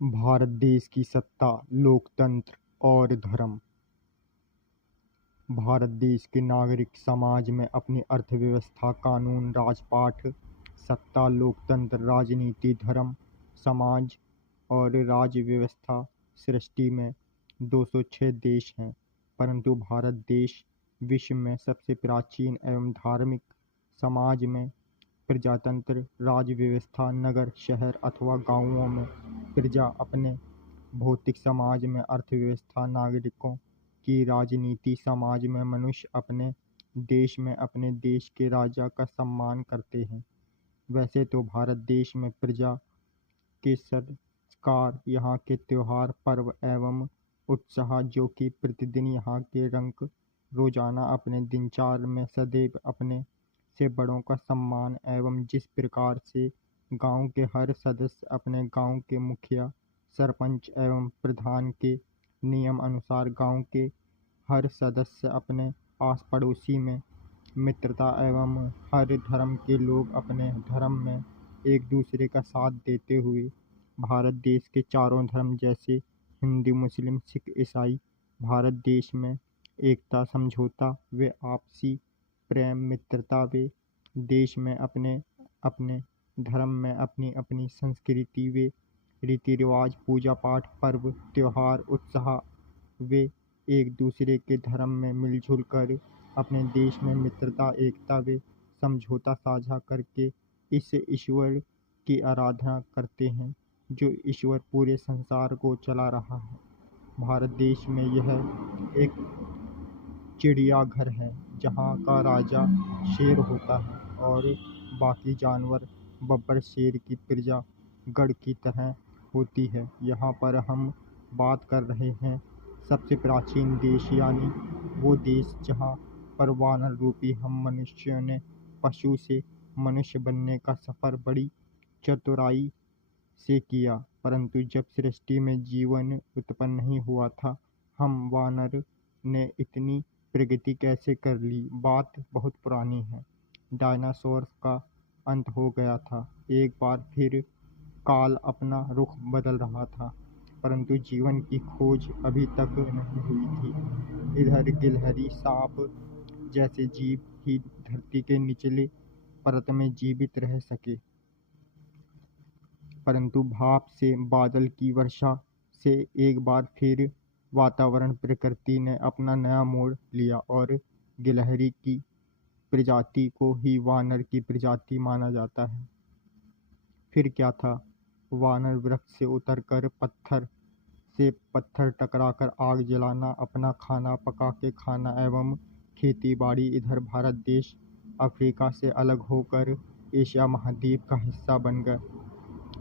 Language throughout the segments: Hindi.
भारत देश की सत्ता, लोकतंत्र और धर्म। भारत देश के नागरिक समाज में अपनी अर्थव्यवस्था, कानून, राजपाट, सत्ता, लोकतंत्र, राजनीति, धर्म, समाज और राज्य व्यवस्था सृष्टि में 206 देश हैं, परंतु भारत देश विश्व में सबसे प्राचीन एवं धार्मिक समाज में प्रजातंत्र राज्य व्यवस्था, नगर, शहर अथवा गांवों में प्रजा अपने भौतिक समाज में अर्थव्यवस्था, नागरिकों की राजनीति, समाज में मनुष्य अपने देश के राजा का सम्मान करते हैं। वैसे तो भारत देश में प्रजा के संस्कार, यहाँ के त्योहार, पर्व एवं उत्साह जो कि प्रतिदिन यहाँ के रंग रोजाना अपने दिनचर्या में सदैव अपने से बड़ों का सम्मान एवं जिस प्रकार से गांव के हर सदस्य अपने गांव के मुखिया, सरपंच एवं प्रधान के नियम अनुसार गांव के हर सदस्य अपने आस पड़ोसी में मित्रता एवं हर धर्म के लोग अपने धर्म में एक दूसरे का साथ देते हुए भारत देश के चारों धर्म जैसे हिंदू, मुस्लिम, सिख, ईसाई भारत देश में एकता, समझौता व आपसी प्रेम, मित्रता व देश में अपने अपने धर्म में अपनी अपनी संस्कृति व रीति रिवाज, पूजा पाठ, पर्व त्योहार, उत्साह वे एक दूसरे के धर्म में मिलजुल कर अपने देश में मित्रता, एकता व समझौता साझा करके इस ईश्वर की आराधना करते हैं जो ईश्वर पूरे संसार को चला रहा है। भारत देश में यह एक चिड़ियाघर है जहाँ का राजा शेर होता है और बाकी जानवर बब्बर शेर की प्रजा गढ़ की तरह होती है। यहाँ पर हम बात कर रहे हैं सबसे प्राचीन देश, यानी वो देश जहाँ पर वानर रूपी हम मनुष्यों ने पशु से मनुष्य बनने का सफ़र बड़ी चतुराई से किया, परंतु जब सृष्टि में जीवन उत्पन्न नहीं हुआ था, हम वानर ने इतनी प्रगति कैसे कर ली। बात बहुत पुरानी है। डायनासोर का अंत हो गया था। एक बार फिर काल अपना रुख बदल रहा था, परंतु जीवन की खोज अभी तक नहीं हुई थी। इधर गिलहरी, सांप जैसे जीव ही धरती के निचले परत में जीवित रह सके, परंतु भाप से बादल की वर्षा से एक बार फिर वातावरण, प्रकृति ने अपना नया मोड़ लिया और गिलहरी की प्रजाति को ही वानर की प्रजाति माना जाता है। फिर क्या था, वानर वृक्ष से उतरकर पत्थर से पत्थर टकराकर आग जलाना, अपना खाना पका के खाना एवं खेती बाड़ी। इधर भारत देश अफ्रीका से अलग होकर एशिया महाद्वीप का हिस्सा बन गया।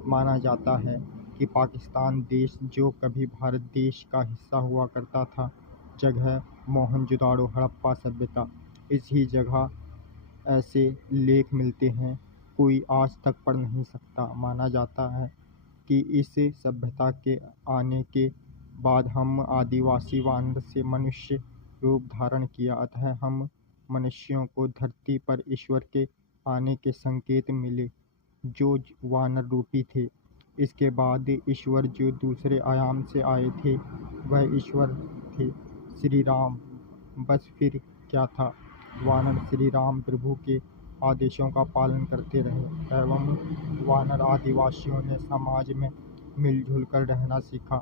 माना जाता है कि पाकिस्तान देश जो कभी भारत देश का हिस्सा हुआ करता था, जगह मोहनजोदाड़ो, हड़प्पा सभ्यता, इसी जगह ऐसे लेख मिलते हैं कोई आज तक पढ़ नहीं सकता। माना जाता है कि इस सभ्यता के आने के बाद हम आदिवासी वानर से मनुष्य रूप धारण किया, अतः हम मनुष्यों को धरती पर ईश्वर के आने के संकेत मिले जो वानर रूपी थे। इसके बाद ईश्वर जो दूसरे आयाम से आए थे वह ईश्वर थे, श्री राम। बस फिर क्या था, वानर श्री राम प्रभु के आदेशों का पालन करते रहे एवं वानर आदिवासियों ने समाज में मिलजुल कर रहना सीखा।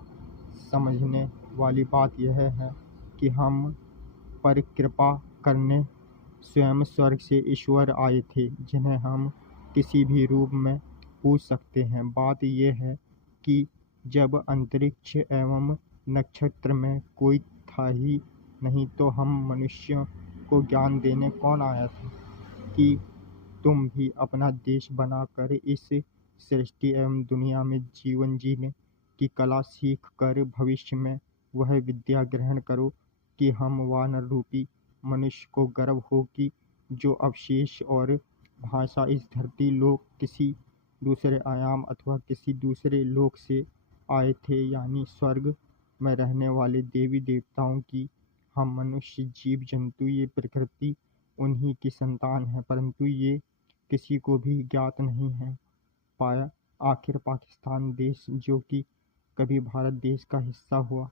समझने वाली बात यह है कि हम पर कृपा करने स्वयं स्वर्ग से ईश्वर आए थे, जिन्हें हम किसी भी रूप में पूछ सकते हैं। बात यह है कि जब अंतरिक्ष एवं नक्षत्र में कोई था ही नहीं तो हम मनुष्यों को ज्ञान देने कौन आया था कि तुम भी अपना देश बनाकर इस सृष्टि एवं दुनिया में जीवन जीने की कला सीख कर भविष्य में वह विद्या ग्रहण करो कि हम वानर रूपी मनुष्य को गर्व हो कि जो अवशेष और भाषा इस धरती लोक किसी दूसरे आयाम अथवा किसी दूसरे लोक से आए थे, यानी स्वर्ग में रहने वाले देवी देवताओं की हम मनुष्य, जीव जंतु, ये प्रकृति उन्हीं की संतान है, परंतु ये किसी को भी ज्ञात नहीं है पाया। आखिर पाकिस्तान देश जो कि कभी भारत देश का हिस्सा हुआ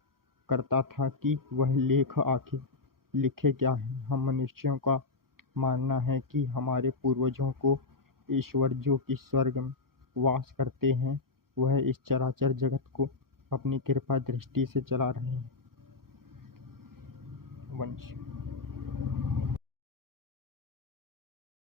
करता था कि वह लेख आखिर लिखे क्या हैं। हम मनुष्यों का मानना है कि हमारे पूर्वजों को ईश्वर जो कि स्वर्ग में वास करते हैं वह इस चराचर जगत को अपनी कृपा दृष्टि से चला रहे हैं। वंश